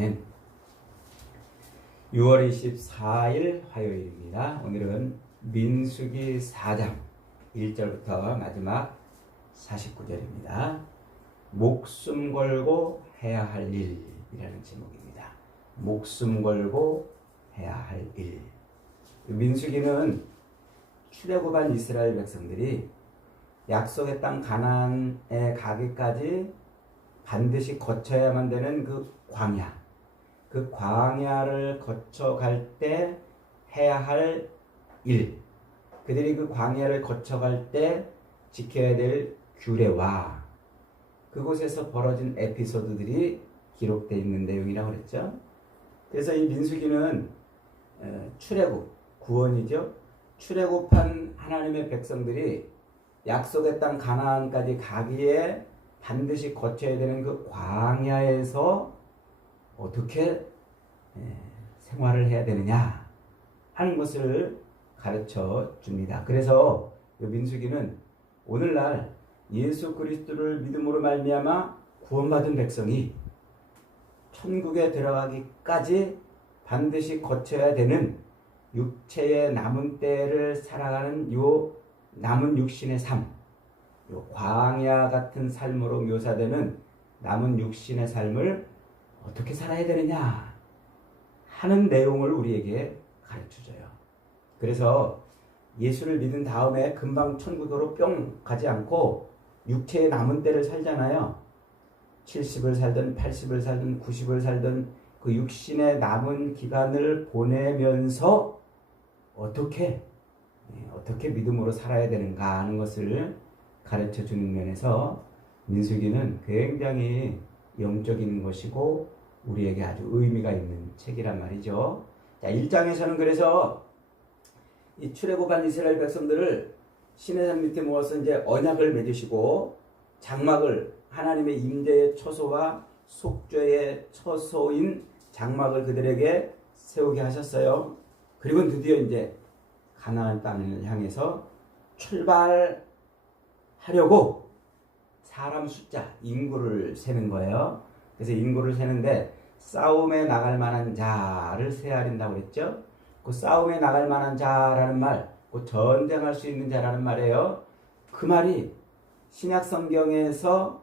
아멘. 6월 24일 화요일입니다. 오늘은 민수기 4장 1절부터 마지막 49절입니다. 목숨 걸고 해야 할 일이라는 제목입니다. 목숨 걸고 해야 할 일. 민수기는 출애굽한 이스라엘 백성들이 약속의 땅 가나안에 가기까지 반드시 거쳐야만 되는 그 광야, 그 광야를 거쳐갈 때 해야 할 일, 그들이 그 광야를 거쳐갈 때 지켜야 될 규례와 그곳에서 벌어진 에피소드들이 기록되어 있는 내용이라고 그랬죠. 그래서 이 민수기는 출애굽, 구원이죠. 출애굽한 하나님의 백성들이 약속의 땅 가나안까지 가기에 반드시 거쳐야 되는 그 광야에서 어떻게 생활을 해야 되느냐 하는 것을 가르쳐 줍니다. 그래서 이 민수기는 오늘날 예수 그리스도를 믿음으로 말미암아 구원받은 백성이 천국에 들어가기까지 반드시 거쳐야 되는 육체의 남은 때를 살아가는 요 남은 육신의 삶, 요 광야 같은 삶으로 묘사되는 남은 육신의 삶을 어떻게 살아야 되느냐 하는 내용을 우리에게 가르쳐줘요. 그래서 예수를 믿은 다음에 금방 천국으로 뿅 가지 않고 육체의 남은 때를 살잖아요. 70을 살든 80을 살든 90을 살든 그 육신의 남은 기간을 보내면서 어떻게 믿음으로 살아야 되는가 하는 것을 가르쳐 주는 면에서 민수기는 굉장히 영적인 것이고 우리에게 아주 의미가 있는 책이란 말이죠. 자, 1장에서는 그래서 이 출애굽한 이스라엘 백성들을 시내산 밑에 모아서 이제 언약을 맺으시고 장막을 하나님의 임재의 처소와 속죄의 처소인 장막을 그들에게 세우게 하셨어요. 그리고 드디어 이제 가나안 땅을 향해서 출발하려고 사람 숫자, 인구를 세는 거예요. 그래서 인구를 세는데 싸움에 나갈 만한 자를 세야 된다고 그랬죠. 그 싸움에 나갈 만한 자라는 말, 그 전쟁할 수 있는 자라는 말이에요. 그 말이 신약 성경에서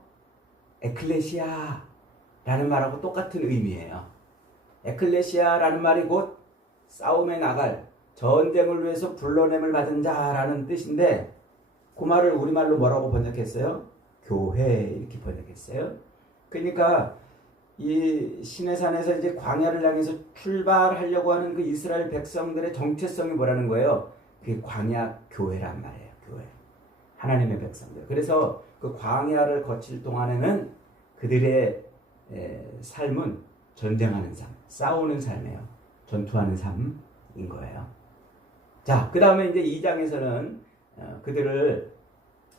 에클레시아라는 말하고 똑같은 의미예요. 에클레시아라는 말이 곧 싸움에 나갈, 전쟁을 위해서 불러냄을 받은 자라는 뜻인데 그 말을 우리말로 뭐라고 번역했어요? 교회 이렇게 번역했어요. 그러니까 이 시내산에서 이제 광야를 향해서 출발하려고 하는 그 이스라엘 백성들의 정체성이 뭐라는 거예요? 그게 광야 교회란 말이에요. 교회. 하나님의 백성들. 그래서 그 광야를 거칠 동안에는 그들의 삶은 전쟁하는 삶, 싸우는 삶이에요. 전투하는 삶인 거예요. 자, 그 다음에 이제 2장에서는 그들을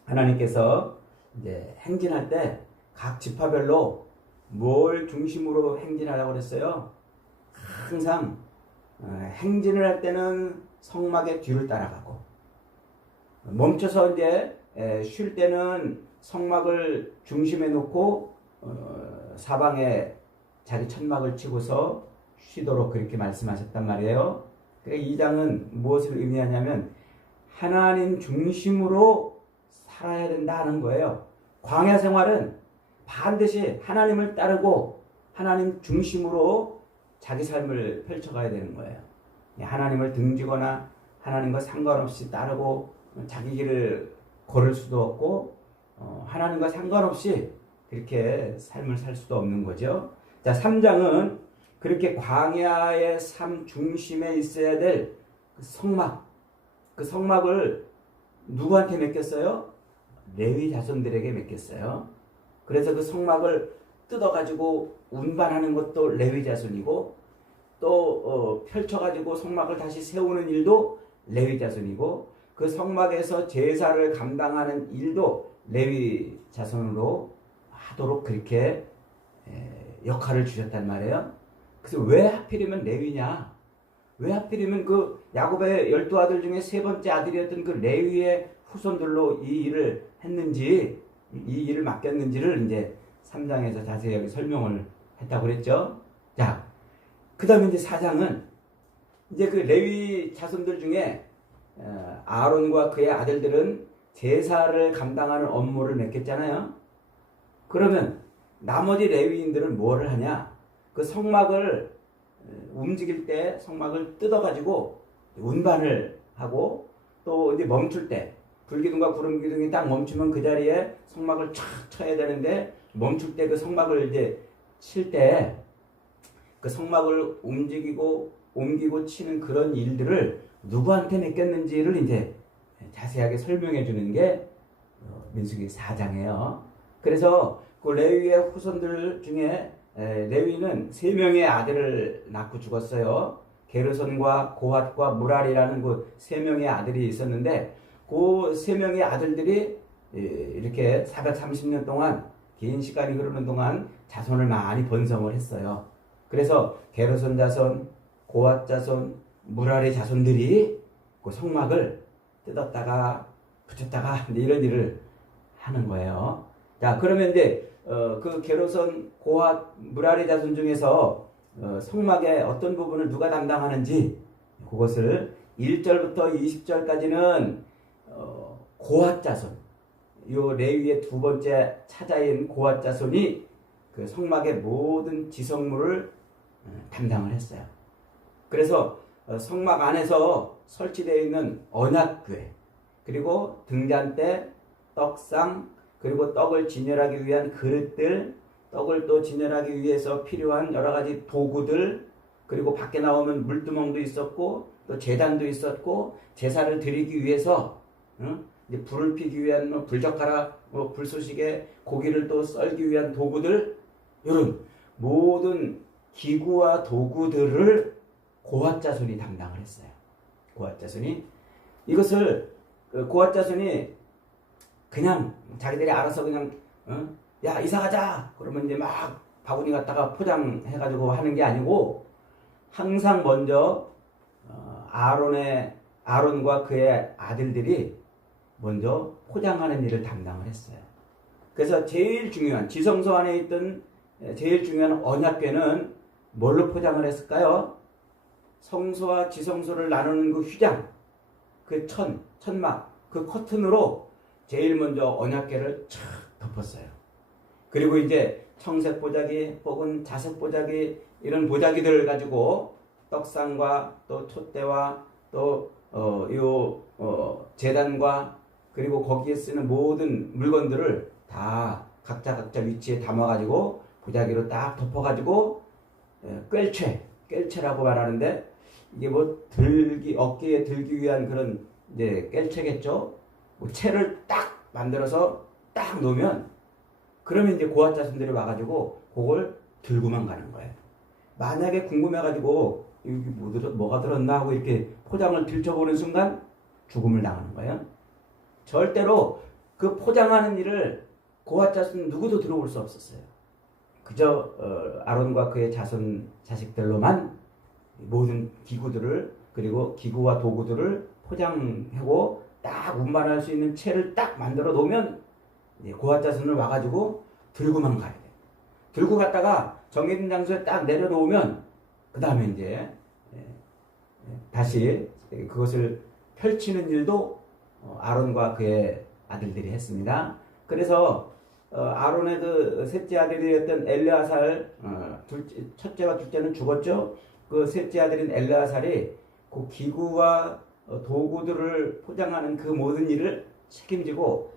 하나님께서 이제 행진할 때 각 지파별로 뭘 중심으로 행진하라고 그랬어요? 항상 행진을 할 때는 성막의 뒤를 따라가고 멈춰서 이제 쉴 때는 성막을 중심에 놓고 사방에 자기 천막을 치고서 쉬도록 그렇게 말씀하셨단 말이에요. 그러니까 2장은 무엇을 의미하냐면 하나님 중심으로 살아야 된다는 거예요. 광야 생활은 반드시 하나님을 따르고 하나님 중심으로 자기 삶을 펼쳐가야 되는 거예요. 하나님을 등지거나 하나님과 상관없이 따르고 자기 길을 걸을 수도 없고 하나님과 상관없이 그렇게 삶을 살 수도 없는 거죠. 자, 3장은 그렇게 광야의 삶 중심에 있어야 될 그 성막, 그 성막을 누구한테 맡겼어요? 레위 자손들에게 맡겼어요. 그래서 그 성막을 뜯어가지고 운반하는 것도 레위 자손이고 또 펼쳐가지고 성막을 다시 세우는 일도 레위 자손이고 그 성막에서 제사를 감당하는 일도 레위 자손으로 하도록 그렇게 역할을 주셨단 말이에요. 그래서 왜 하필이면 레위냐? 왜 하필이면 그 야곱의 12아들 중에 세 번째 아들이었던 그 레위의 후손들로 이 일을 했는지, 이 일을 맡겼는지를 이제 3장에서 자세히 설명을 했다고 그랬죠. 자, 그 다음에 이제 4장은 이제 그 레위 자손들 중에 아론과 그의 아들들은 제사를 감당하는 업무를 맡겼잖아요. 그러면 나머지 레위인들은 뭐를 하냐? 그 성막을 움직일 때 성막을 뜯어가지고 운반을 하고 또 이제 멈출 때 불기둥과 구름기둥이 딱 멈추면 그 자리에 성막을 촥 쳐야 되는데 멈출 때 그 성막을 이제 칠 때 그 성막을 옮기고 치는 그런 일들을 누구한테 맡겼는지를 이제 자세하게 설명해 주는 게 민수기 4장이에요. 그래서 그 레위의 후손들 중에 레위는 3명의 아들을 낳고 죽었어요. 게르손과 고핫과 무랄이라는 그 3명의 아들이 있었는데 그 3명의 아들들이 이렇게 430년 동안 긴 시간이 흐르는 동안 자손을 많이 번성을 했어요. 그래서 게르손 자손, 고핫 자손, 무랄의 자손들이 그 성막을 뜯었다가 붙였다가 이런 일을 하는 거예요. 자, 그러면 이제 그 게르손, 고핫, 무랄의 자손 중에서 성막의 어떤 부분을 누가 담당하는지 그것을 1절부터 20절까지는 고핫 자손, 요 레위의 두 번째 차자인 고핫 자손이 그 성막의 모든 지성물을 담당을 했어요. 그래서 성막 안에서 설치되어 있는 언약궤, 그리고 등잔대, 떡상, 그리고 떡을 진열하기 위한 그릇들, 떡을 또 진열하기 위해서 필요한 여러 가지 도구들, 그리고 밖에 나오면 물두멍도 있었고 또 제단도 있었고 제사를 드리기 위해서 이제 불을 피기 위한 불젓가락, 불쏘시개, 고기를 또 썰기 위한 도구들, 이런 모든 기구와 도구들을 고핫 자손이 담당을 했어요. 고핫 자손이 이것을 고핫 자손이 그냥 자기들이 알아서 그냥 야 이사 가자 그러면 이제 막 바구니 갖다가 포장해가지고 하는 게 아니고 항상 먼저 아론과 그의 아들들이 먼저 포장하는 일을 담당을 했어요. 그래서 제일 중요한 지성소 안에 있던 제일 중요한 언약궤는 뭘로 포장을 했을까요? 성소와 지성소를 나누는 그 휘장, 그 천막, 그 커튼으로 제일 먼저 언약궤를 촥 덮었어요. 그리고 이제 청색 보자기 혹은 자색 보자기 이런 보자기들을 가지고 떡상과 또 촛대와 또 제단과 그리고 거기에 쓰는 모든 물건들을 다 각자 위치에 담아가지고 보자기로 딱 덮어가지고 꿰체라고 말하는데 이게 뭐 어깨에 들기 위한 그런 이제 꿰체겠죠. 뭐 채를 딱 만들어서 딱 놓으면 그러면 이제 고핫 자손들이 와가지고 그걸 들고만 가는 거예요. 만약에 궁금해가지고 여기 뭐가 들었나 하고 이렇게 포장을 들춰보는 순간 죽음을 당하는 거예요. 절대로 그 포장하는 일을 고핫 자손 누구도 들어볼 수 없었어요. 그저 아론과 그의 자식들로만 모든 기구들을 그리고 기구와 도구들을 포장하고 딱 운반할 수 있는 채를 딱 만들어 놓으면 고핫 자손을 와가지고 들고만 가야 돼요. 들고 갔다가 정해진 장소에 딱 내려놓으면 그 다음에 이제 다시 그것을 펼치는 일도 아론과 그의 아들들이 했습니다. 그래서 아론의 그 셋째 아들이었던 엘르아살, 첫째와 둘째는 죽었죠. 그 셋째 아들인 엘르아살이 그 기구와 도구들을 포장하는 그 모든 일을 책임지고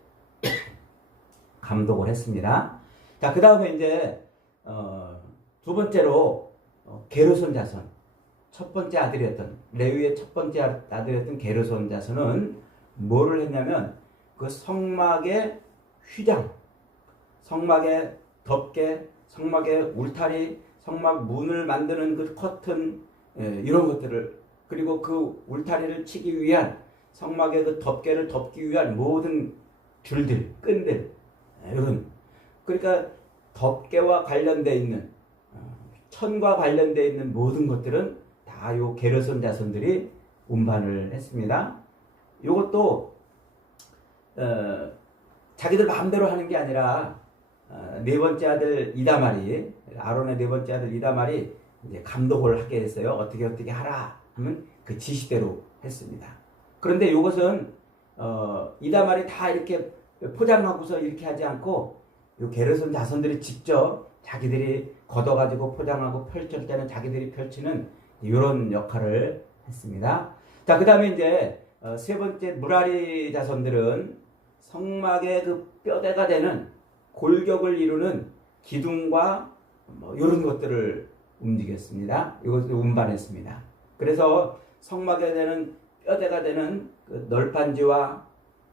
감독을 했습니다. 자, 그 다음에 이제 두 번째로 게르손 자손, 첫 번째 아들이었던 레위의 첫 번째 아들이었던 게르손 자손은 뭐를 했냐면 그 성막의 휘장, 성막의 덮개, 성막의 울타리, 성막 문을 만드는 그 커튼 이런 것들을 그리고 그 울타리를 치기 위한 성막의 그 덮개를 덮기 위한 모든 줄들, 끈들 이런 그러니까 덮개와 관련되어 있는 천과 관련되어 있는 모든 것들은 다 요 게르손 자손들이 운반을 했습니다. 요것도 자기들 마음대로 하는 게 아니라 네 번째 아들 이다말이 아론의 네 번째 아들 이다말이 이제 감독을 하게 했어요. 어떻게 하라 하면 그 지시대로 했습니다. 그런데 이것은 이다말이 다 이렇게 포장하고서 이렇게 하지 않고 요 게르손 자손들이 직접 자기들이 걷어가지고 포장하고 펼칠 때는 자기들이 펼치는 이런 역할을 했습니다. 자, 그 다음에 이제 세 번째 무라리 자손들은 성막의 그 뼈대가 되는 골격을 이루는 기둥과 뭐 이런 것들을 움직였습니다. 이것을 운반했습니다. 그래서 성막에 되는 뼈대가 되는 그 널판지와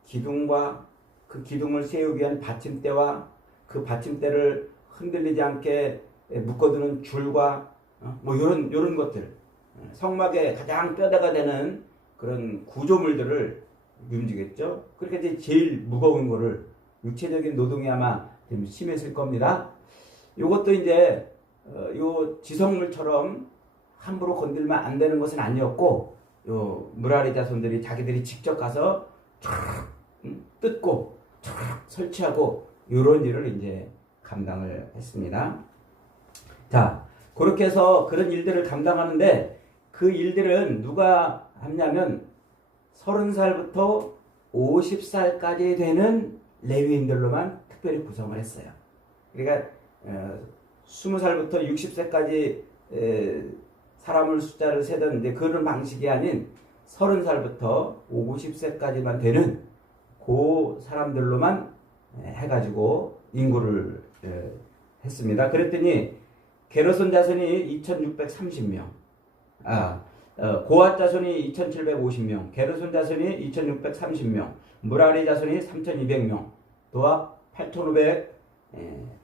기둥과 그 기둥을 세우기 위한 받침대와 그 받침대를 흔들리지 않게 묶어두는 줄과 뭐 이런 것들, 성막의 가장 뼈대가 되는 그런 구조물들을 움직였죠. 그렇게 이제 제일 무거운 거를 육체적인 노동이 아마 좀 심했을 겁니다. 이것도 이제 요 지성물처럼 함부로 건들면 안 되는 것은 아니었고, 요 무라리 자손들이 자기들이 직접 가서 쫙 뜯고 쫙 설치하고 이런 일을 이제 감당을 했습니다. 자, 그렇게 해서 그런 일들을 감당하는데 그 일들은 누가 했냐면 30살부터 50살까지 되는 레위인들로만 특별히 구성을 했어요. 그러니까 20살부터 60세까지 사람을 숫자를 세던 이제 그런 방식이 아닌 30살부터 50세까지만 되는 그 사람들로만 해가지고 인구를 했습니다. 그랬더니 게르손 자손이 2630명, 고앗 자손이 2750명, 게르손 자손이 2630명, 무라리 자손이 3200명, 도합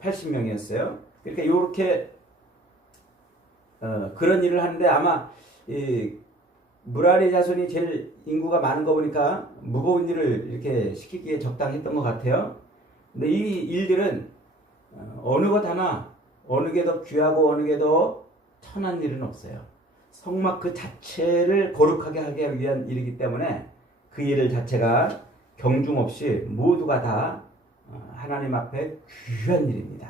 8580명이었어요. 그러니까 이렇게 그런 일을 하는데 아마 이 무라리 자손이 제일 인구가 많은 거 보니까 무거운 일을 이렇게 시키기에 적당했던 것 같아요. 근데 이 일들은 어느 것 하나 어느 게 더 귀하고 어느 게 더 천한 일은 없어요. 성막 그 자체를 거룩하게 하기 위한 일이기 때문에 그 일 자체가 경중 없이 모두가 다 하나님 앞에 귀한 일입니다.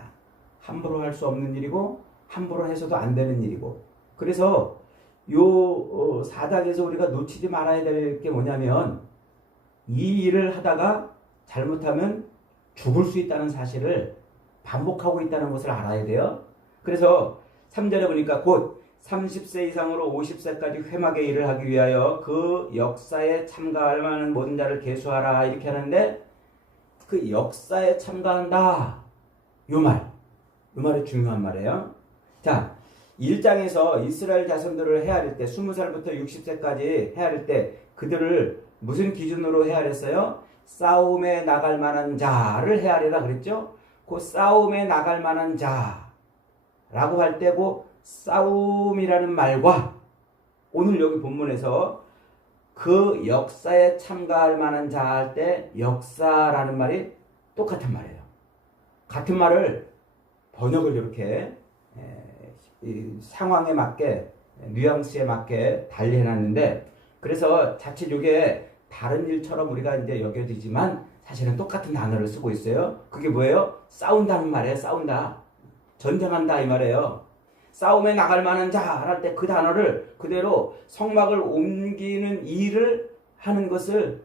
함부로 할 수 없는 일이고 함부로 해서도 안 되는 일이고, 그래서 요 사닥에서 우리가 놓치지 말아야 될 게 뭐냐면 이 일을 하다가 잘못하면 죽을 수 있다는 사실을 반복하고 있다는 것을 알아야 돼요. 그래서 3절에 보니까 곧 30세 이상으로 50세까지 회막의 일을 하기 위하여 그 역사에 참가할 만한 모든 자를 계수하라 이렇게 하는데, 그 역사에 참가한다 요 말이 중요한 말이에요. 자, 1장에서 이스라엘 자손들을 헤아릴 때 20살부터 60세까지 헤아릴 때 그들을 무슨 기준으로 헤아렸어요? 싸움에 나갈 만한 자를 헤아리라 그랬죠? 그 싸움에 나갈 만한 자라고 할 때 그 싸움이라는 말과 오늘 여기 본문에서 그 역사에 참가할 만한 자 할 때 역사라는 말이 똑같은 말이에요. 같은 말을 번역을 이렇게 이 상황에 맞게 뉘앙스에 맞게 달리 해놨는데, 그래서 자칫 이게 다른 일처럼 우리가 이제 여겨지지만 사실은 똑같은 단어를 쓰고 있어요. 그게 뭐예요? 싸운다는 말이에요. 싸운다. 전쟁한다 이 말이에요. 싸움에 나갈 만한 자 할 때 그 단어를 그대로 성막을 옮기는 일을 하는 것을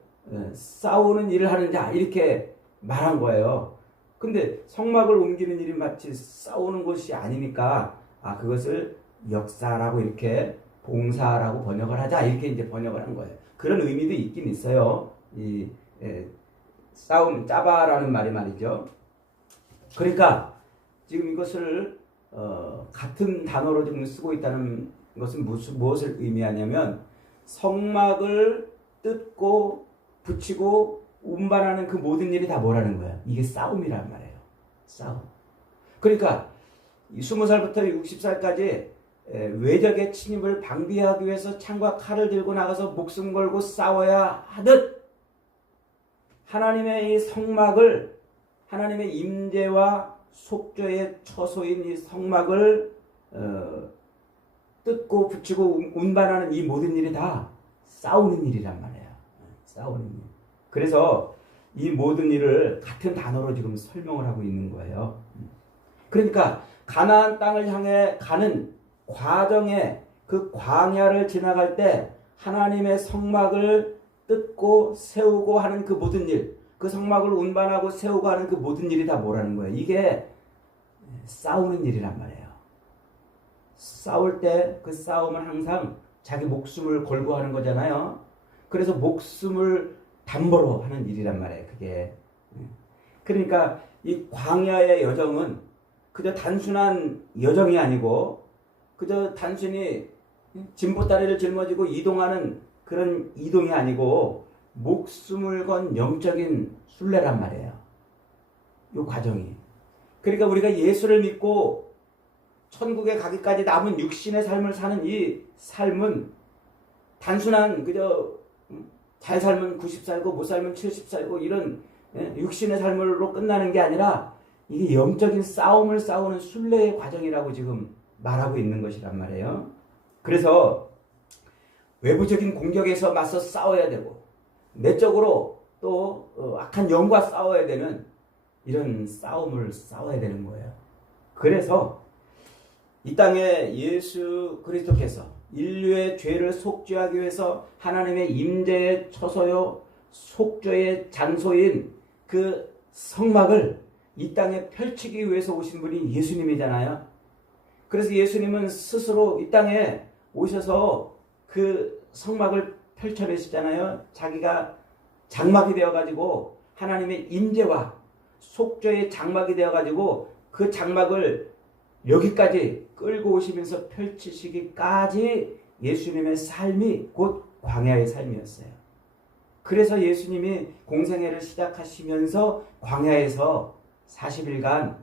싸우는 일을 하는 자 이렇게 말한 거예요. 근데 성막을 옮기는 일이 마치 싸우는 것이 아니니까 그것을 역사라고 이렇게 봉사라고 번역을 하자 이렇게 이제 번역을 한 거예요. 그런 의미도 있긴 있어요. 이 싸움 짜바라는 말이 말이죠. 그러니까 지금 이것을 같은 단어로 지금 쓰고 있다는 것은 무엇을 의미하냐면 성막을 뜯고 붙이고 운반하는 그 모든 일이 다 뭐라는 거야? 이게 싸움이란 말이에요. 싸움. 그러니까 20살부터 60살까지 외적의 침입을 방비하기 위해서 창과 칼을 들고 나가서 목숨 걸고 싸워야 하듯 하나님의 이 성막을, 하나님의 임재와 속죄의 처소인 이 성막을 뜯고 붙이고 운반하는 이 모든 일이 다 싸우는 일이란 말이에요. 싸우는 일. 그래서 이 모든 일을 같은 단어로 지금 설명을 하고 있는 거예요. 그러니까 가나안 땅을 향해 가는 과정에 그 광야를 지나갈 때 하나님의 성막을 뜯고 세우고 하는 그 모든 일, 그 성막을 운반하고 세우고 하는 그 모든 일이 다 뭐라는 거예요? 이게 싸우는 일이란 말이에요. 싸울 때 그 싸움은 항상 자기 목숨을 걸고 하는 거잖아요. 그래서 목숨을 담보로 하는 일이란 말이에요. 그게. 그러니까 이 광야의 여정은 그저 단순한 여정이 아니고 그저 단순히 진보다리를 짊어지고 이동하는 그런 이동이 아니고 목숨을 건 영적인 순례란 말이에요. 이 과정이. 그러니까 우리가 예수를 믿고 천국에 가기까지 남은 육신의 삶을 사는 이 삶은 단순한 그저 잘 살면 90 살고 못 살면 70 살고 이런 육신의 삶으로 끝나는 게 아니라 이게 영적인 싸움을 싸우는 순례의 과정이라고 지금 말하고 있는 것이란 말이에요. 그래서 외부적인 공격에서 맞서 싸워야 되고 내적으로 또 악한 영과 싸워야 되는 이런 싸움을 싸워야 되는 거예요. 그래서 이 땅에 예수 그리스도께서 인류의 죄를 속죄하기 위해서 하나님의 임재의 처소요 속죄의 장소인 그 성막을 이 땅에 펼치기 위해서 오신 분이 예수님이잖아요. 그래서 예수님은 스스로 이 땅에 오셔서 그 성막을 펼쳐내시잖아요. 자기가 장막이 되어가지고 하나님의 임재와 속죄의 장막이 되어가지고 그 장막을 여기까지 끌고 오시면서 펼치시기까지 예수님의 삶이 곧 광야의 삶이었어요. 그래서 예수님이 공생애를 시작하시면서 광야에서 40일간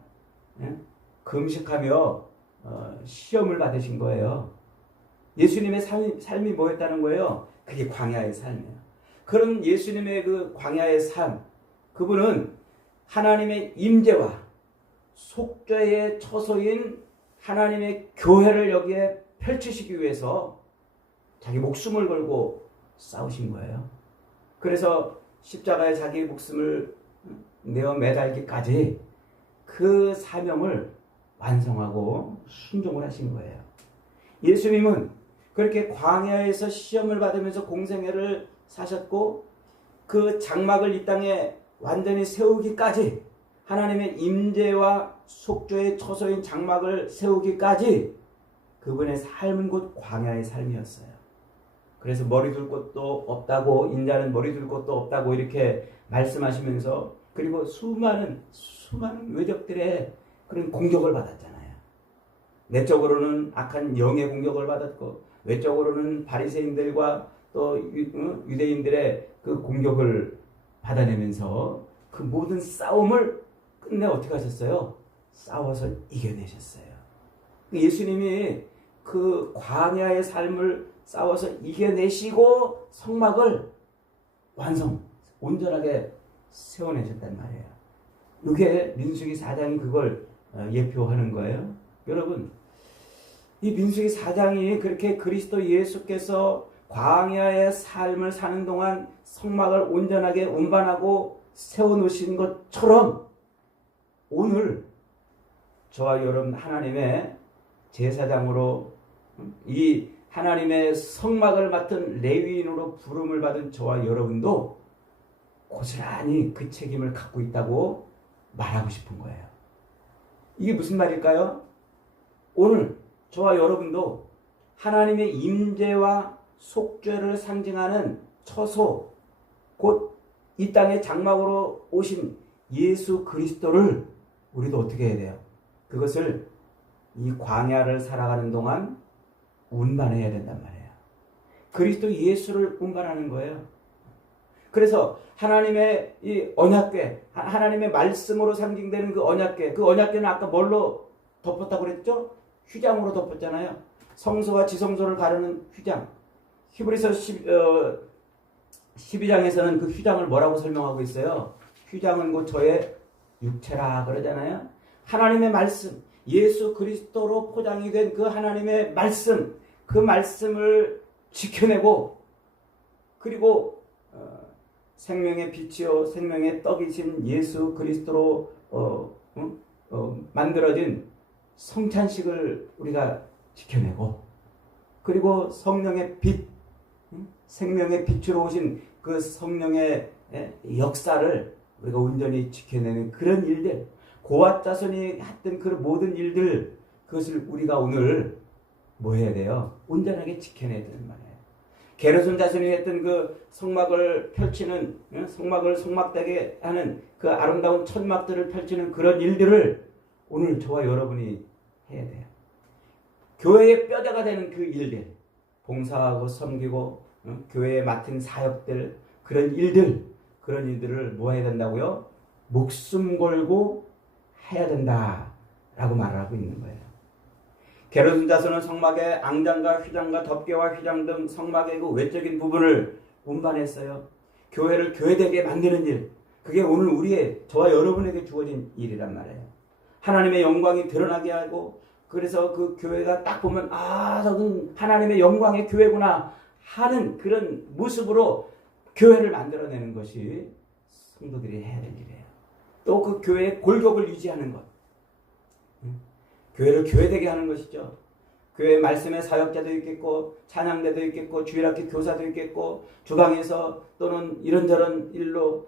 금식하며 시험을 받으신 거예요. 예수님의 삶이 뭐였다는 거예요? 그게 광야의 삶이에요. 그런 예수님의 그 광야의 삶, 그분은 하나님의 임재와 속죄의 처소인 하나님의 교회를 여기에 펼치시기 위해서 자기 목숨을 걸고 싸우신 거예요. 그래서 십자가에 자기 목숨을 내어 매달기까지 그 사명을 완성하고 순종을 하신 거예요. 예수님은 그렇게 광야에서 시험을 받으면서 공생애를 사셨고 그 장막을 이 땅에 완전히 세우기까지 하나님의 임재와 속죄의 처소인 장막을 세우기까지 그분의 삶은 곧 광야의 삶이었어요. 그래서 머리 둘 곳도 없다고, 인자는 머리 둘 곳도 없다고 이렇게 말씀하시면서, 그리고 수많은 외적들의 그런 공격을 받았잖아요. 내적으로는 악한 영의 공격을 받았고 외적으로는 바리새인들과 또 유대인들의 그 공격을 받아내면서 그 모든 싸움을 끝내 어떻게 하셨어요? 싸워서 이겨내셨어요. 예수님이 그 광야의 삶을 싸워서 이겨내시고 성막을 온전하게 세워내셨단 말이에요. 이게 민수기 4장이 그걸 예표하는 거예요. 여러분, 이 민수기 4장이 그렇게 그리스도 예수께서 광야의 삶을 사는 동안 성막을 온전하게 운반하고 세워놓으신 것처럼 오늘 저와 여러분 하나님의 제사장으로 이 하나님의 성막을 맡은 레위인으로 부름을 받은 저와 여러분도 고스란히 그 책임을 갖고 있다고 말하고 싶은 거예요. 이게 무슨 말일까요? 오늘 저와 여러분도 하나님의 임재와 속죄를 상징하는 처소, 곧 이 땅의 장막으로 오신 예수 그리스도를 우리도 어떻게 해야 돼요? 그것을 이 광야를 살아가는 동안 운반해야 된단 말이에요. 그리스도 예수를 운반하는 거예요. 그래서 하나님의 이 언약궤, 하나님의 말씀으로 상징되는 그 언약궤는 아까 뭘로 덮었다고 그랬죠? 휘장으로 덮었잖아요. 성소와 지성소를 가르는 휘장. 히브리서 12장에서는 그 휘장을 뭐라고 설명하고 있어요? 휘장은 곧 저의 육체라 그러잖아요. 하나님의 말씀, 예수 그리스도로 포장이 된 그 하나님의 말씀, 그 말씀을 지켜내고, 그리고 생명의 빛이요 생명의 떡이신 예수 그리스도로 만들어진 성찬식을 우리가 지켜내고, 그리고 성령의 빛, 생명의 빛으로 오신 그 성령의 역사를 우리가 온전히 지켜내는 그런 일들, 고아 자손이 했던 그 모든 일들, 그것을 우리가 오늘 뭐 해야 돼요? 온전하게 지켜내야 되는 말이에요. 게르손 자손이 했던 그 성막을 펼치는, 성막을 성막되게 하는 그 아름다운 천막들을 펼치는 그런 일들을 오늘 저와 여러분이 해야 돼요. 교회의 뼈대가 되는 그 일들, 봉사하고 섬기고 교회에 맡은 사역들, 그런 일들을 뭐 해야 된다고요? 목숨 걸고 해야 된다라고 말을 하고 있는 거예요. 게르손 자손은 성막의 앙장과 휘장과 덮개와 휘장 등 성막의 그 외적인 부분을 운반했어요. 교회를 교회되게 만드는 일, 그게 오늘 저와 여러분에게 주어진 일이란 말이에요. 하나님의 영광이 드러나게 하고, 그래서 그 교회가 딱 보면 저건 하나님의 영광의 교회구나 하는 그런 모습으로 교회를 만들어내는 것이 성도들이 해야 될 일이에요. 또 그 교회의 골격을 유지하는 것, 교회를 교회되게 하는 것이죠. 교회 말씀의 사역자도 있겠고, 찬양대도 있겠고, 주일학교 교사도 있겠고, 주방에서 또는 이런저런 일로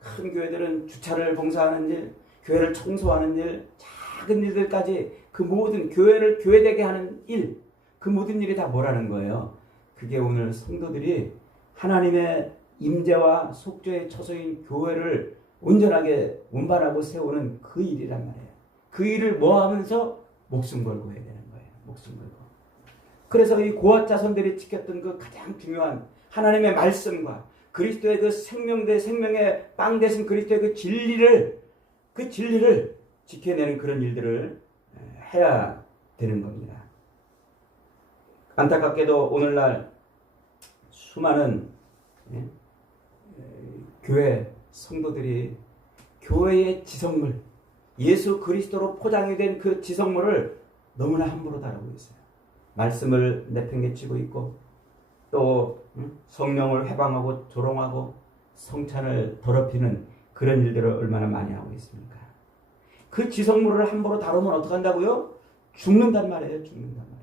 큰 교회들은 주차를 봉사하는 일, 교회를 청소하는 일, 작은 일들까지 그 모든 교회를 교회되게 하는 일, 그 모든 일이 다 뭐라는 거예요? 그게 오늘 성도들이 하나님의 임재와 속죄의 처소인 교회를 온전하게 운반하고 세우는 그 일이란 말이에요. 그 일을 뭐 하면서? 목숨 걸고 해야 되는 거예요. 목숨 걸고. 그래서 이 고아 자손들이 지켰던 그 가장 중요한 하나님의 말씀과 그리스도의 그 생명의 빵 되신 그리스도의 그 진리를 지켜내는 그런 일들을 해야 되는 겁니다. 안타깝게도 오늘날 수많은 교회 성도들이 교회의 지성물, 예수 그리스도로 포장이 된 그 지성물을 너무나 함부로 다루고 있어요. 말씀을 내팽개치고 있고, 또 성령을 회방하고 조롱하고 성찬을 더럽히는 그런 일들을 얼마나 많이 하고 있습니까? 그 지성물을 함부로 다루면 어떡한다고요? 죽는단 말이에요. 죽는단 말이에요.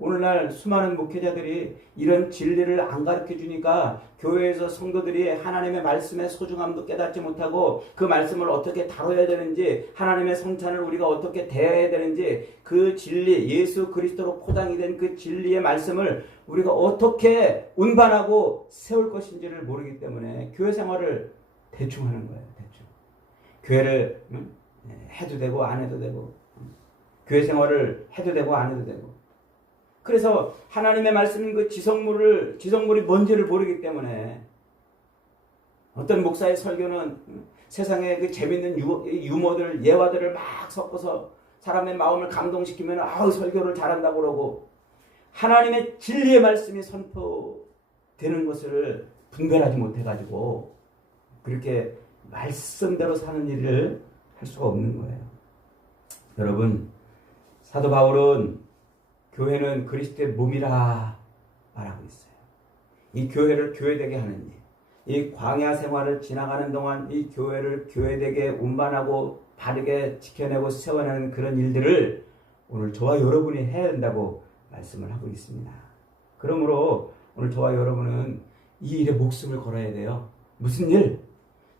오늘날 수많은 목회자들이 이런 진리를 안 가르쳐 주니까 교회에서 성도들이 하나님의 말씀의 소중함도 깨닫지 못하고, 그 말씀을 어떻게 다뤄야 되는지, 하나님의 성찬을 우리가 어떻게 대해야 되는지, 그 진리, 예수 그리스도로 포장이 된 그 진리의 말씀을 우리가 어떻게 운반하고 세울 것인지를 모르기 때문에 교회 생활을 대충 하는 거예요. 대충. 교회를 해도 되고 안 해도 되고, 교회 생활을 해도 되고 안 해도 되고. 그래서 하나님의 말씀인 그 지성물이 뭔지를 모르기 때문에, 어떤 목사의 설교는 세상에 그 재밌는 유머들, 예화들을 막 섞어서 사람의 마음을 감동시키면 설교를 잘한다고 그러고, 하나님의 진리의 말씀이 선포되는 것을 분별하지 못해가지고 그렇게 말씀대로 사는 일을 할 수가 없는 거예요. 여러분, 사도 바울은 교회는 그리스도의 몸이라 말하고 있어요. 이 교회를 교회되게 하는 일, 이 광야 생활을 지나가는 동안 이 교회를 교회되게 운반하고 바르게 지켜내고 세워내는 그런 일들을 오늘 저와 여러분이 해야 된다고 말씀을 하고 있습니다. 그러므로 오늘 저와 여러분은 이 일에 목숨을 걸어야 돼요. 무슨 일?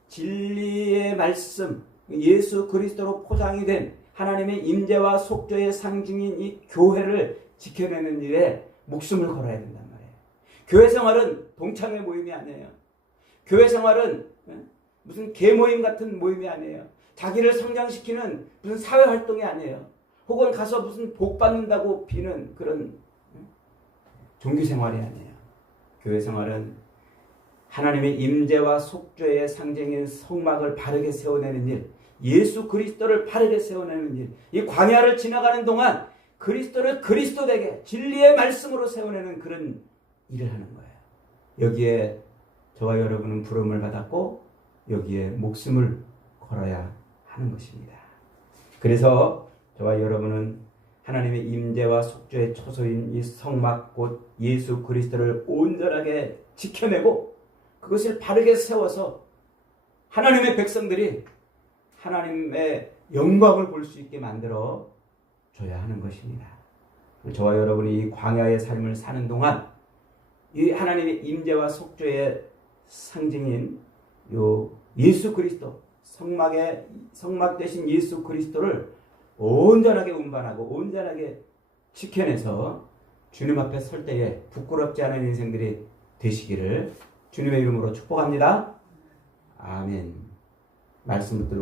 진리의 말씀, 예수 그리스도로 포장이 된 하나님의 임재와 속죄의 상징인 이 교회를 지켜내는 일에 목숨을 걸어야 된단 말이에요. 교회 생활은 동창회 모임이 아니에요. 교회 생활은 무슨 계모임 같은 모임이 아니에요. 자기를 성장시키는 무슨 사회활동이 아니에요. 혹은 가서 무슨 복 받는다고 비는 그런 종교생활이 아니에요. 교회 생활은 하나님의 임재와 속죄의 상징인 성막을 바르게 세워내는 일, 예수 그리스도를 바르게 세워내는 일, 이 광야를 지나가는 동안 그리스도를 그리스도되게 진리의 말씀으로 세워내는 그런 일을 하는 거예요. 여기에 저와 여러분은 부름을 받았고 여기에 목숨을 걸어야 하는 것입니다. 그래서 저와 여러분은 하나님의 임재와 속죄의 초소인 이 성막 곧 예수 그리스도를 온전하게 지켜내고 그것을 바르게 세워서 하나님의 백성들이 하나님의 영광을 볼 수 있게 만들어 줘야 하는 것입니다. 저와 여러분이 이 광야의 삶을 사는 동안 이 하나님의 임재와 속죄의 상징인 요 예수 그리스도, 성막 대신 예수 그리스도를 온전하게 운반하고 온전하게 지켜내서 주님 앞에 설 때에 부끄럽지 않은 인생들이 되시기를 주님의 이름으로 축복합니다. 아멘. 말씀 붙들고